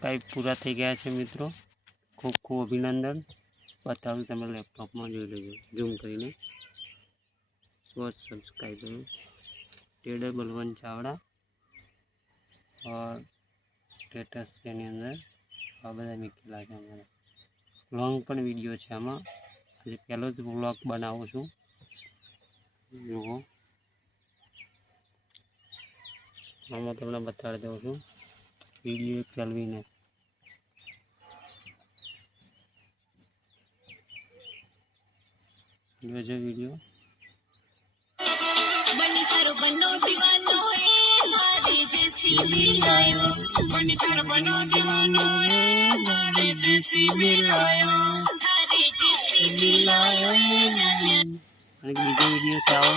Subscribe પૂરા થઈ ગયા છે મિત્રો, ખૂબ ખૂબ અભિનંદન। બતાવું તમે લેપટોપમાં જોઈ લેજો ઝૂમ કરીને। 100 સબસ્ક્રાઈબર टेडर बलवंत चावड़ा और स्टेटस एनी अंदर आ बधा मूकेला छे। अमारे लॉन्ग पण विडियो छे आमां। आज पहलो ज व्लॉग बनावुं छुं। जुओ आमां तमने बताड़ी दઉં છું विडियो चलवीने। જોજો વિડિયો। बनी थारो बनो दीवानो है मारे जैसी मिलायो, बनी थारो बनो दीवानो है मारे जैसी मिलायो, थारे जैसी मिलायो। અને બીજો વિડિયો છે આવો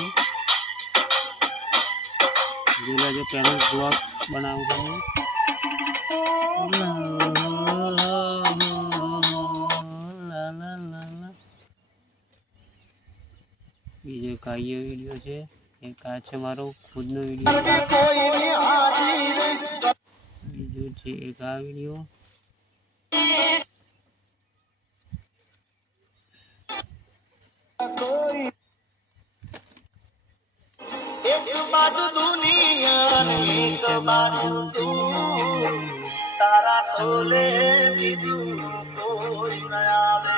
જોલા જો પહેલો બ્લોગ બનાવું છું। બીજો કાયો વિડિયો છે, एक आ है मारो खुद नो वीडियो, बीजू छे एक आ वीडियो। एक बाजू दुनिया ने एक बाजू तू, तारा तोले बीजू कोई न आवे।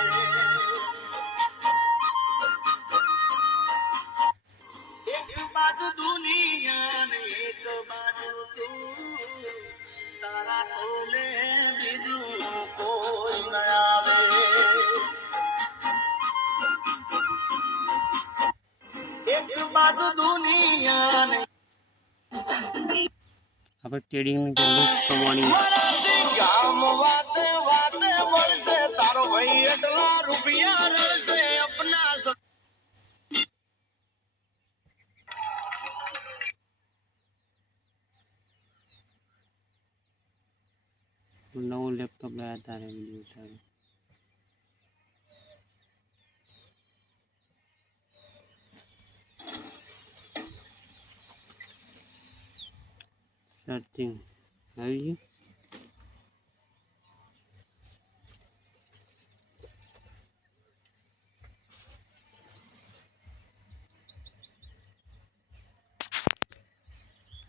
एक बाजू दुनिया ने एक बाजू तू, तारा तोले बीजू कोई न आवे। एक बाजू दुनिया ने આપણે ટ્રેડિંગ ની જરૂર કમાણી ગામ વાતે વાતે મળશે તારો ભાઈ એટલા રૂપિયા રળશે અપના નવું લેપટોપ લાયા તારે વિડિયો ઉતારે સર્ચિંગ આવી ગયું।